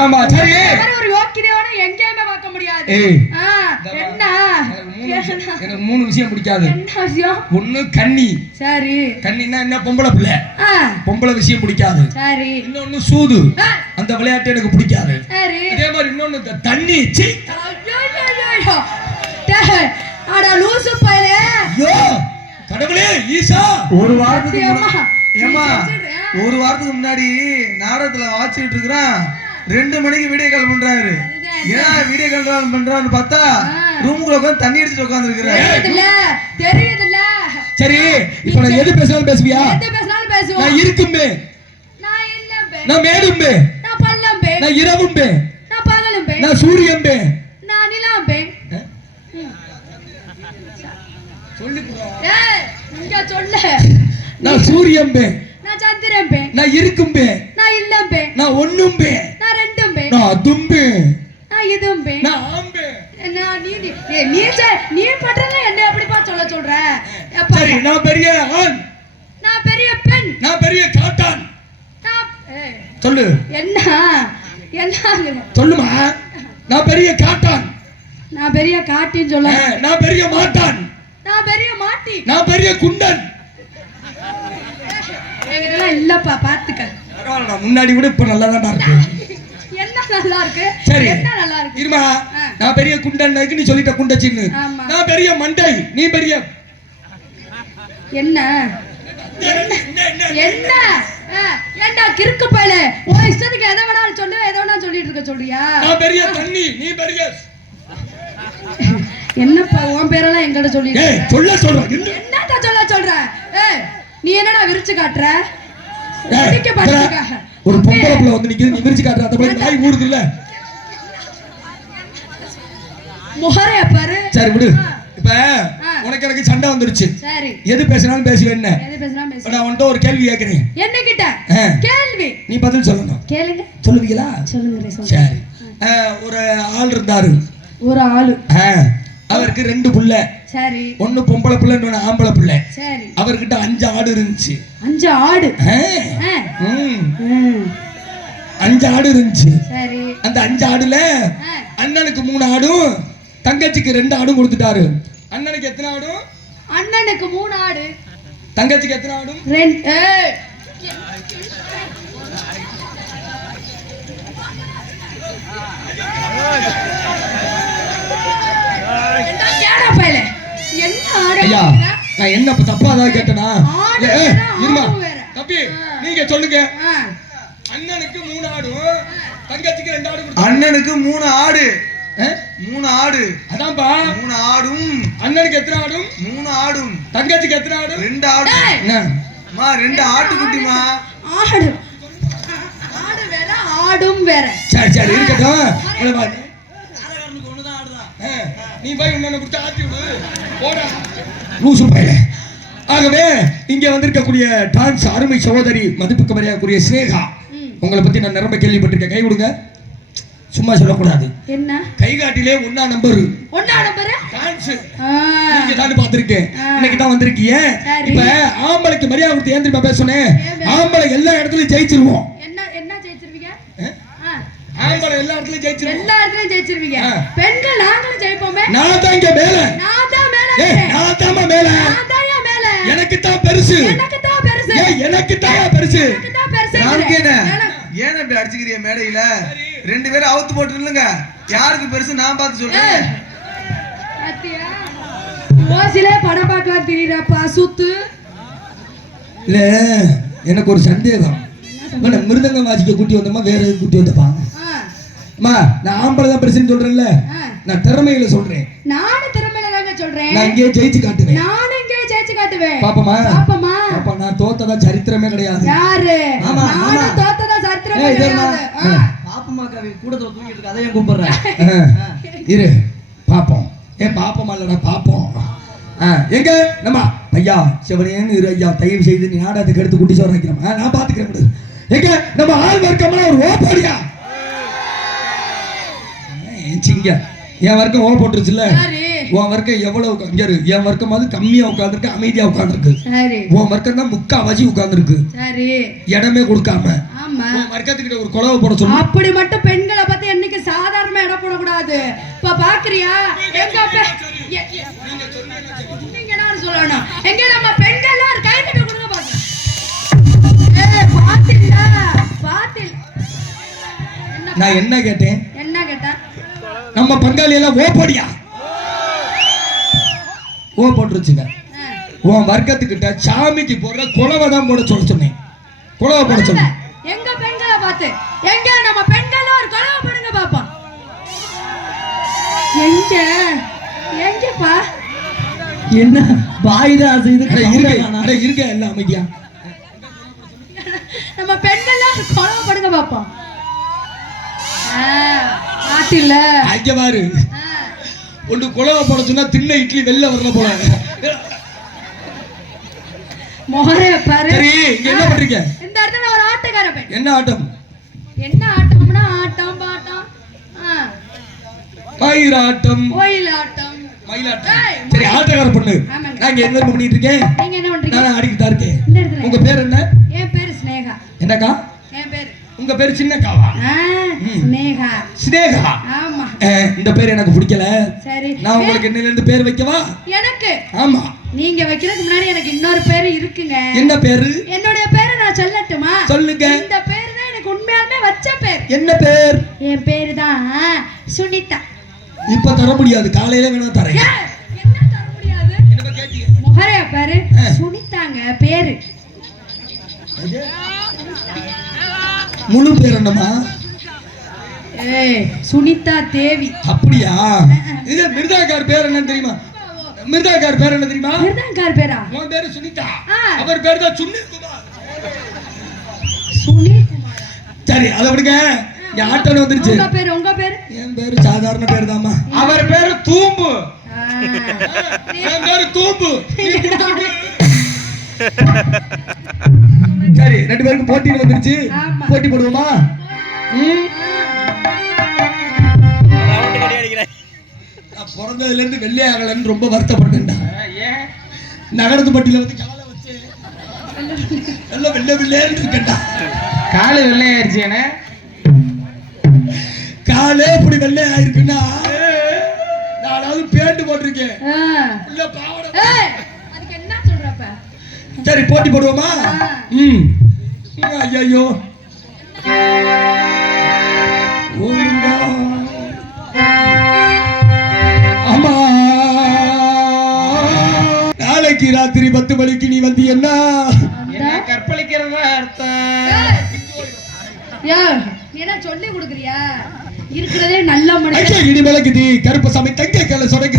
ஆமா சரி. ஒரு யோக்கியதையோட எங்கேயுமே பார்க்க முடியாது. என்ன எனக்கு 3 விஷயம் பிடிக்காது. என்ன விஷயம்? ஒண்ணு கன்னி. சரி. கன்னினா என்ன? பொம்பளை பிள்ளை. பொம்பளை விஷயம் பிடிக்காது. சரி. இன்னொன்னு சூது. அந்த விளையாட்டு எனக்கு பிடிக்காது. சரி. அதே மாதிரி இன்னொன்னு தண்ணி. சி அட லூசு பையலே. ஐயோ கடவுளே ஈசா. ஒரு வாரத்துக்கு முன்னாடி நாடகத்துல வாச்சிட்டு இருக்கிறான். 2 மணிக்கு வீடியோ கால் பண்றாரு. ஏன்னா வீடியோ கால் பண்றான்னு பார்த்தா ரூமுக்குள்ள உட்கார்ந்து தண்ணி அடிச்சிட்டு உட்கார்ந்து இருக்கிறாரு. தெரியுதுல்ல. சரி இப்போ நான் எது பேசலாம் பேசுவியா? எது பேசலாம் பேசுவோம். நான் இருக்கும்பே, நான் இல்லம்பே, நான் மேடும்பே, நான் பல்லம்பே, நான் இரவும்பே, நான் பகலும்பே, நான் சூரியம்பே, நான் நிலாம்பே. சொல்லு புரோ. டேய் இங்க சொல்லு. நான் சூரியம்பே, நான் சந்திரம்பே, நான் இருக்கும்பே, நான் இல்லம்பே, நான் ஒண்ணும்பே, நான் ரெண்டும்பே, நான் அதும்பே, நான் இதும்பே, நான் ஆம்பே. நான் நீ பண்றல என்ன எப்படிப்பா சொல்ற? சரி நான் பெரிய ஆண், நான் பெரிய பெண், நான் பெரிய காட்டான். சொல்லு என்ன என்ன சொல்லுமா. நான் பெரிய காட்டான், நான் பெரிய காட்டின்னு சொல்ல. நான் பெரிய மாட்டான், நான் பெரிய மாட்டி, நான் பெரிய குண்டன். இதெல்லாம் இல்லப்பா பாத்துக்க. நான் முன்னாடி விட இப்ப நல்லா தான் இருக்கு. என்ன நல்லா இருக்கு? சரி என்ன நல்லா இருக்கு? இருமா. நான் பெரிய குண்டன் நீ சொல்லிட்ட குண்டச்சின்னு. நான் பெரிய மண்டை, நீ பெரிய என்ன என்ன ஏண்டா கிறுக்கு பயல. ஓ இஷ்டத்துக்கு எதை வேணாலும் சொல்லு, எதை வேணாலும் சொல்லிட்டு இருக்க சொல்றியா? நான் பெரிய தண்ணி, நீ பெரிய என்னப்பா உன் பேரெல்லாம் எங்கட சொல்லிட்டு என்னடா சொல்ற? நீ என்னடா விரிச்சு காட்டுற? ஒரு பொம்பளை புள்ள வந்து நிக்குது, நீ விரிச்சு காட்டுற. அந்த மாதிரி நாய் ஊடுது இல்ல. முகரைய பாரு. சரி விடு. இப்ப உனக்கு எனக்கு சண்டை வந்துருச்சு. சரி எது பேசினாலும் பேசுவே. என்ன எது பேசினாலும் பேசு. நான் உன்கிட்ட ஒரு கேள்வி கேக்குறேன். என்ன கிட்ட கேள்வி? நீ பதில் சொல்லணும். கேளுங்க. சொல்லுவீங்களா? சொல்லுங்க. சரி. ஒரு ஆள் இருந்தாரு. ஒரு ஆளு. அவருக்கு 2 புள்ள. சரி. ஒன்னு பொம்பளை புள்ள, இன்னொன்னு ஆம்பளை புள்ள. சரி. அவர்கிட்ட 5 ஆடு இருந்துச்சு. 5 ஆடு? 5 ஆடு இருந்துச்சு. சரி. அந்த 5 ஆடுல அண்ணனுக்கு 3 ஆடும் தங்கச்சிக்கு 2 ஆடும் கொடுத்துட்டாரு. அண்ணனுக்கு எத்தனை ஆடும்? அண்ணனுக்கு 3 ஆடு. தங்கச்சிக்கு எத்தனை ஆடும்? 2. நான் என்ன தப்பா தான் கேட்டனா? இருமா தம்பி நீங்க சொல்லுங்க. அண்ணனுக்கு 3 ஆடும் தங்கச்சிக்கு 2 ஆடு. அண்ணனுக்கு 3 ஆடு. 3 ஆடு. அதான்பா 3 ஆடும். அண்ணனுக்கு எத்தனை ஆடும்? 3 ஆடும். தங்கச்சிக்கு எத்தனை ஆடும்? 2 ஆடு. மா 2 ஆட்டுக்குட்டிமா. ஆடு ஆடு வேற ஆடும் வேற. சரி சரி இருக்கட்டும். நீ போய் உன்னை கொடுத்து ஆட்டி விடு போடா லூசு பையல. ஆகவே இங்க வந்திருக்கக்கூடிய டான்ஸ் அருமை சகோதரி மதிப்புக்கு மரியாதைக்குரிய ஸ்னேகா, உங்களை பத்தி நான் நிரம்ப கேள்விப்பட்டிருக்கேன். கை கொடுங்க. சும்மா சொல்லக்கூடாது. என்ன கை காட்டிலே 1 நம்பர் டான்ஸ் நீங்க தான் பார்த்திருக்கேன். இன்னைக்கு தான் வந்திருக்கீங்க. இப்ப ஆம்பளைக்கு மரியாதை கொடுத்து ஏன் தெரியுமா பேசுனேன்? ஆம்பளை எல்லா இடத்துலயும் ஜெயிச்சிருவோம். என்ன ஜெயிச்சிருவீங்க? ஆம்பளை எல்லா இடத்துலயும் ஜெயிச்சிருவோம். எல்லா இடத்துலயும் ஜெயிச்சிருவீங்க. பெண்கள் நாங்களும் ஜெயிப்போமே. நான் தான் இங்க மேல. நான் தான் மேல. நான் தான் மேல. நான் தான் மேல. எனக்கு தான் பெருசு. எனக்கு தான் பெருசு. எனக்கு தான் பெருசு. எனக்கு தான் பெருசு. ஏன் இப்படி அடிச்சுக்கிறிய மேடையில? 2 பேரும் அவுத்து போட்டு நில்லுங்க. யாருக்கு பெருசு நான் பார்த்து சொல்றேன். அத்தியா ஓசிலே படம் பார்க்கலாம் திரியறப்பா சுத்து. இல்ல எனக்கு ஒரு சந்தேகம். மிருதங்க வாசிக்க கூட்டி வந்தமா வேற எது கூட்டி வந்தப்பா? அம்மா நான் ஆம்பளை தான் பெருசுன்னு சொல்றேன்ல, நான் திறமையில சொல்றேன். நானும் திறமையில தாங்க சொல்றேன். நான் இங்கே ஜெயிச்சு காட்டுவேன். நானும் இங்கே ஜெயிச்சு காட்டுவேன். பாப்பமா பாப்பமா பாப்பா நான் தோத்ததா சரித்திரமே கிடையாது. யாரு? ஆமா நானும் தோத்ததா சரித்திரமே கிடையாது. பாப்பமா கவி கூடத்துல தூங்கிட்டு இருக்க அதையும் கூப்பிடுறேன். இரு பாப்போம். பாப்பமா இல்லடா பாப்போம். எங்க நம்ம ஐயா சிவனேன்னு இரு ஐயா, தயவு செய்து நீ நாடகத்துக்கு எடுத்து குட்டி சோறு வைக்கிறோம். நான் பாத்துக்கிறேன். எங்க நம்ம ஆள் வர்க்கம்னா ஒரு ஓ போடியா சிங்க. என் வர்க்கம் ஓ போட்டுருச்சுல்ல. உன் வர்க்கம் எவ்வளவு இங்க இருக்கு? என் வர்க்கம் அது கம்மியா உட்கார்ந்துருக்கு, அமைதியா உட்கார்ந்துருக்கு. உன் வர்க்கம் தான் முக்காவாசி உட்கார்ந்துருக்கு, இடமே கொடுக்காம. உன் வர்க்கத்துக்கிட்ட ஒரு குழவை போட சொல்லு. அப்படி மட்டும் பெண்கள் கூடாது. இப்ப பாக்குறியா எங்க நீங்க என்ன சொல்லணும்? எங்க நம்ம பெண்கள் கை தட்டி கொடுங்க பாக்கலாம். பாத்தில் நான் என்ன கேட்டேன்? என்ன கேட்டா? நம்ம பங்காளி எல்லாம் ஓ போடியா ஓ போட்டுருச்சுங்க. உன் வர்க்கத்துக்கிட்ட சாமிக்கு போடுற குலவை தான் போட சொல்ல சொன்னேன். குலவை போட சொன்னேன். எங்க பெண்களை பார்த்து எங்க நம்ம பெண்கள் ஒரு குலவை போடுங்க பாப்போம். எங்க எங்கப்பா என்ன பாய்தா செய்து இருக்க எல்லாம் அமைதியா நம்ம பெண்கள் ஒரு குலவை போடுங்க பாப்போம். ஆட்டில அங்க பாரு ஒன்று குலவை போட சொன்னா தின்ன இட்லி வெளில வரல போல. மொஹரே பாரு. சரி இங்க என்ன பண்றீங்க? இந்த இடத்துல ஒரு ஆட்டக்கார பெண். என்ன ஆட்டம்? என்ன ஆட்டம்னா ஆட்டம் பாட்டம் மயிலாட்டம் ஒயிலாட்டம் மயிலாட்டம். சரி ஆட்டக்கார பொண்ணு நான் இங்க என்ன பண்ணிட்டு இருக்கேன்? நீங்க என்ன பண்றீங்க? நான் ஆடிக்கிட்டு தான் இருக்கேன். இந்த இடத்துல உங்க பேர் என்ன? என் பேரு ஸ்னேகா. என்னக்கா? என் பேரு உங்க பேரு சின்னக்காவா? ஸ்னேகா. ஸ்னேகா. ஆமா. இந்த பேர் எனக்கு பிடிக்கல. சரி நான் உங்களுக்கு என்னல இருந்து பேர் வைக்கவா? எனக்கு ஆமா. நீங்க வைக்கிறதுக்கு முன்னாடி எனக்கு இன்னொரு பேர் இருக்குங்க. என்ன பேரு? என்னோட பேரை நான் சொல்லட்டுமா? சொல்லுங்க. இந்த பேர் தான் எனக்கு உண்மையாலுமே வச்ச பேர். என்ன பேர்? என் பேரு தான் சுனிதா. இப்ப தர முடியாது, காலையில வேணா தரேன். என்ன தர முடியாது? முகரையா பாரு சுனிதாங்க பேரு. முழு பேர் என்னமா? சுனிதா தேவி. அப்படியா? இது மிருதாக்கார் பேர் என்ன தெரியுமா? மிருதாக்கார் பேர் என்ன தெரியுமா? மிருதாக்கார் பேரா? உன் பேரு சுனிதா, அவர் பேர் தான் சுனில்குமார். சுனில்குமார். சரி அத விடுங்க. இங்க ஆட்டம் வந்துருச்சு. உங்க பேரு? உங்க பேரு? என் பேரு சாதாரண பேர் தாமா. அவர் பேரு தூம்பு. என் பேரு தூம்பு. சரி ரெண்டு பேருக்கும் போட்டி வந்துருச்சு. போட்டி போடுவோமா? நான் பிறந்ததுல இருந்து வெள்ளை ஆகலன்னு ரொம்ப வருத்தப்பட்டேன்டா. நகரத்து பட்டியில வந்து காலை வச்சு எல்லாம் வெள்ளை வெள்ளைன்னு இருக்கேன்டா. காலு வெள்ளையாயிருச்சு. என்ன காலே இப்படி வெள்ளை ஆயிருக்குன்னா நானாவது பேண்ட் போட்டிருக்கேன். அதுக்கு என்ன சொல்றப்ப? சரி போட்டி போடுவோமா? ஐயோ ஆமா நாளைக்கு ராத்திரி 10 மணிக்கு நீ வந்து என்ன கற்பழிக்கிறதா அர்த்தம்? என்ன சொல்லி கொடுக்குறியா? இருக்கிறதே நல்ல மனுஷன். இடி விளக்குது கருப்பசாமி தங்க கலை சொடக்கு